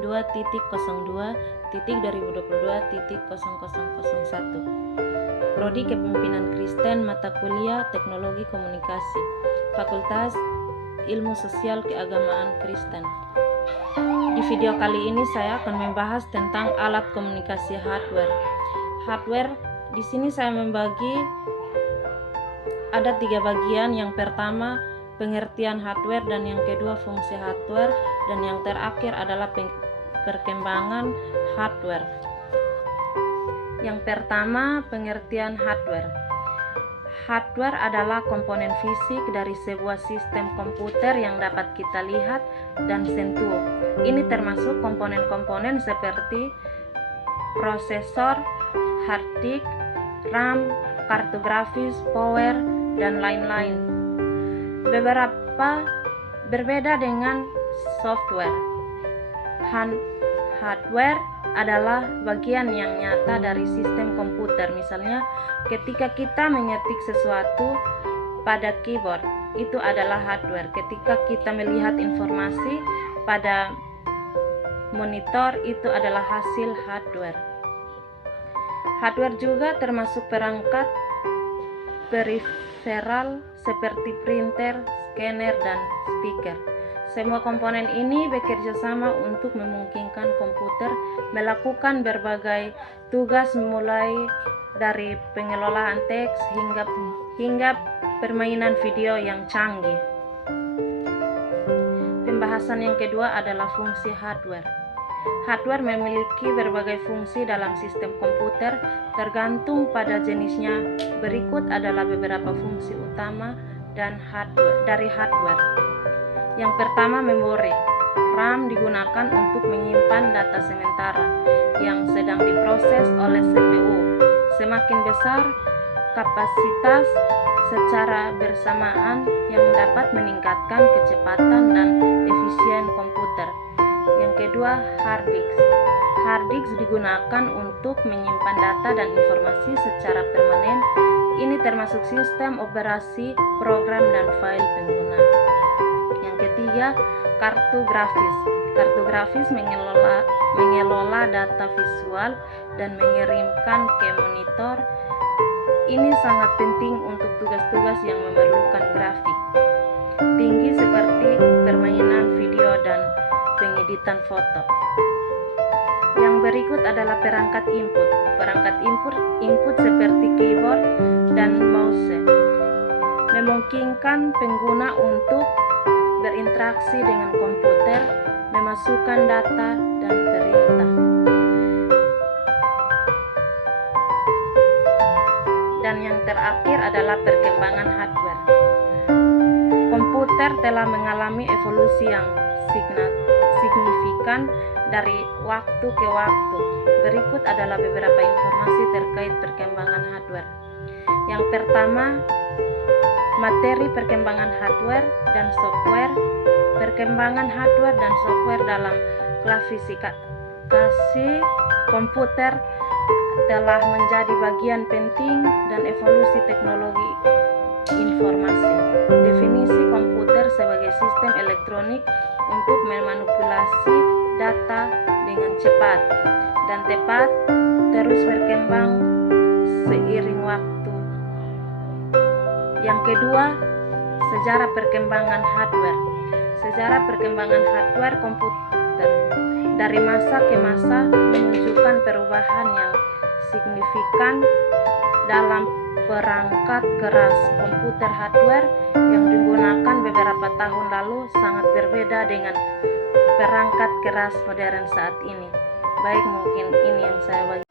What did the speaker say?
2.02.2022.0001. Prodi Kepemimpinan Kristen, mata kuliah Teknologi Komunikasi, Fakultas Ilmu Sosial Keagamaan Kristen. Di video kali ini saya akan membahas tentang alat komunikasi hardware. Hardware di sini saya membagi ada 3 bagian. Yang pertama pengertian hardware, dan yang kedua fungsi hardware, dan yang terakhir adalah perkembangan hardware. Yang pertama, pengertian hardware. Hardware adalah komponen fisik dari sebuah sistem komputer yang dapat kita lihat dan sentuh. Ini termasuk komponen-komponen seperti prosesor, hard disk, RAM, kartu grafis, power, dan lain-lain. Berbeda dengan software. Hardware adalah bagian yang nyata dari sistem komputer. Misalnya, ketika kita mengetik sesuatu pada keyboard, itu adalah hardware. Ketika kita melihat informasi pada monitor, itu adalah hasil hardware. Hardware juga termasuk perangkat periferal seperti printer, scanner, dan speaker. Semua komponen ini bekerja sama untuk memungkinkan komputer melakukan berbagai tugas, mulai dari pengelolaan teks hingga permainan video yang canggih. Pembahasan yang kedua adalah fungsi hardware. Hardware memiliki berbagai fungsi dalam sistem komputer tergantung pada jenisnya. Berikut adalah beberapa fungsi utama dari hardware. Yang pertama, memori. RAM digunakan untuk menyimpan data sementara yang sedang diproses oleh CPU. Semakin besar kapasitas secara bersamaan yang dapat meningkatkan kecepatan dan efisien komputer. Yang kedua, hard disk. Hard disk digunakan untuk menyimpan data dan informasi secara permanen. Ini termasuk sistem operasi, program, dan file pengguna. Yang ketiga, kartu grafis. Kartu grafis mengelola data visual dan mengirimkan ke monitor. Ini sangat penting untuk tugas-tugas yang memerlukan grafik tinggi seperti permainan video dan pengeditan foto. Yang berikut adalah perangkat input. Perangkat input seperti keyboard dan mouse memungkinkan pengguna untuk berinteraksi dengan komputer, memasukkan data, dan perintah. Dan yang terakhir adalah perkembangan hardware. Komputer telah mengalami evolusi yang signifikan dari waktu ke waktu. Berikut adalah beberapa informasi terkait perkembangan hardware. Yang pertama, materi perkembangan hardware dan software. Perkembangan hardware dan software dalam klasifikasi komputer telah menjadi bagian penting dan evolusi teknologi informasi. Definisi komputer sebagai sistem elektronik untuk memanipulasi data dengan cepat dan tepat, terus berkembang seiring waktu. Yang kedua, sejarah perkembangan hardware. Sejarah perkembangan hardware komputer dari masa ke masa menunjukkan perubahan yang signifikan dalam perangkat keras. Komputer hardware yang digunakan beberapa tahun lalu sangat berbeda dengan perangkat keras modern saat ini. Baik, mungkin ini yang saya bagi.